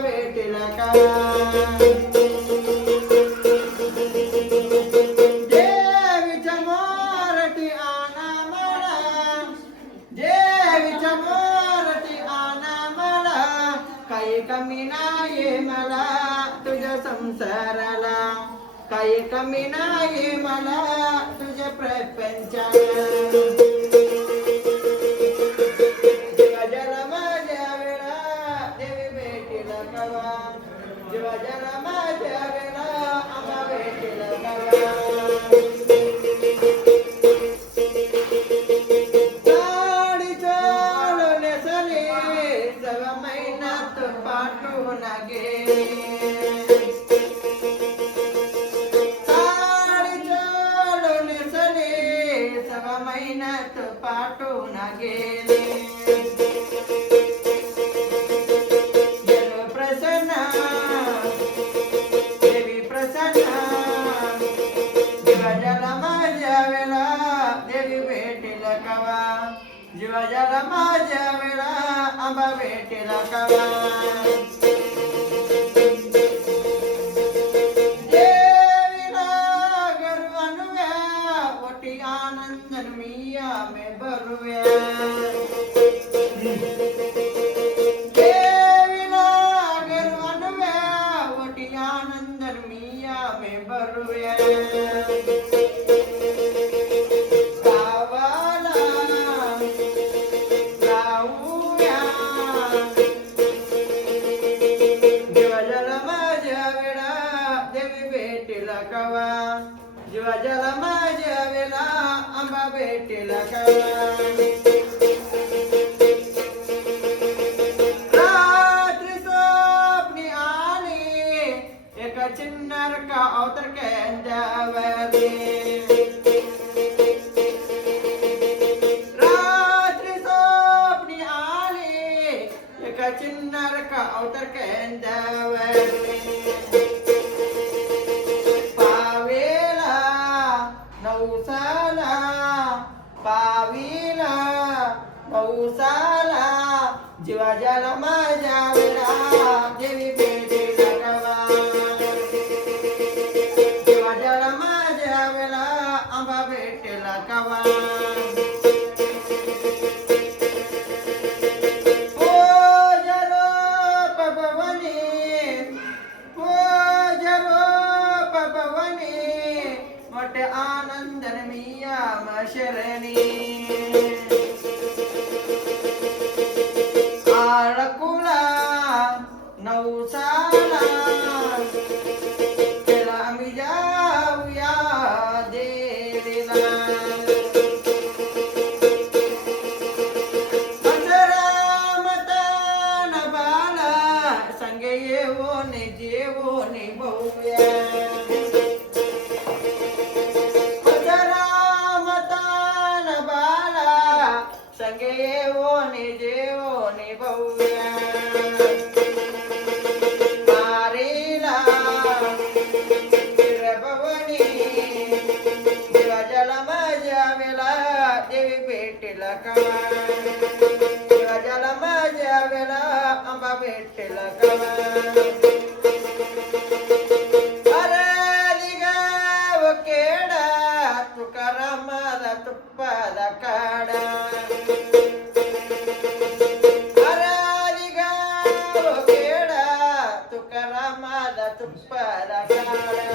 भेटेल का देवीच्या मोरटी आणा मला देवीच्या मोरटी आणा मला काही कमी नाही मला तुझ्या संसाराला काही कमी नाही मला तुझ्या प्रपंचाला जीवा जला माझ्या वेळा देवी भेटेल कवा जीवा जला माझ्या वेळा आम्हा भेटेल कवा साडी चोळ नेसली सव्या महिन्यात पाठवून गेली महिन्यात पाठवून गेले देव प्रसन्न देवी प्रसन्न जीवा जला माझ्या वेळा देवी भेटेल कवा जीवा जला माझ्या वेळा आंबा भेटेल कवा आनंदन मिया में बरुया देवीला गरवनव्या वटी आनंदन मिया में बरुया गावाला जाऊया जीवा जला माझ्या वेळा देवी भेटेल कवा जीवा जला माझ्या वेळा आंबा भेटेल कवा रात्री स्वप्नी आली एका चिन्नर का अवतर केंद्रावरी रात्री स्वप्नी आली एका चिन्नर का अवतर केंद्रावरी नवसाला पावीला नवसाला जीवा जला माझ्या वेळा देवी भेटेल कवा जीवा जला माझ्या वेळा आंबा भेटेल कवा मोठे आनंदन मिया मशरणी आळकुला नवसाला त्याला आम्ही जाऊया देवीला मतान बाला संगे येवोन जेवोन बहूया संगे येवोनी जेवोनी बहूया मारीला भवनी जीवा जला माझ्या वेळा देवी भेटेल कवा जीवा जला माझ्या वेळा आंबा भेटेल कवा अरे गाव केडा तुकारामाला तुप्पाला काढा तुकारामाला तुप्पाला काढा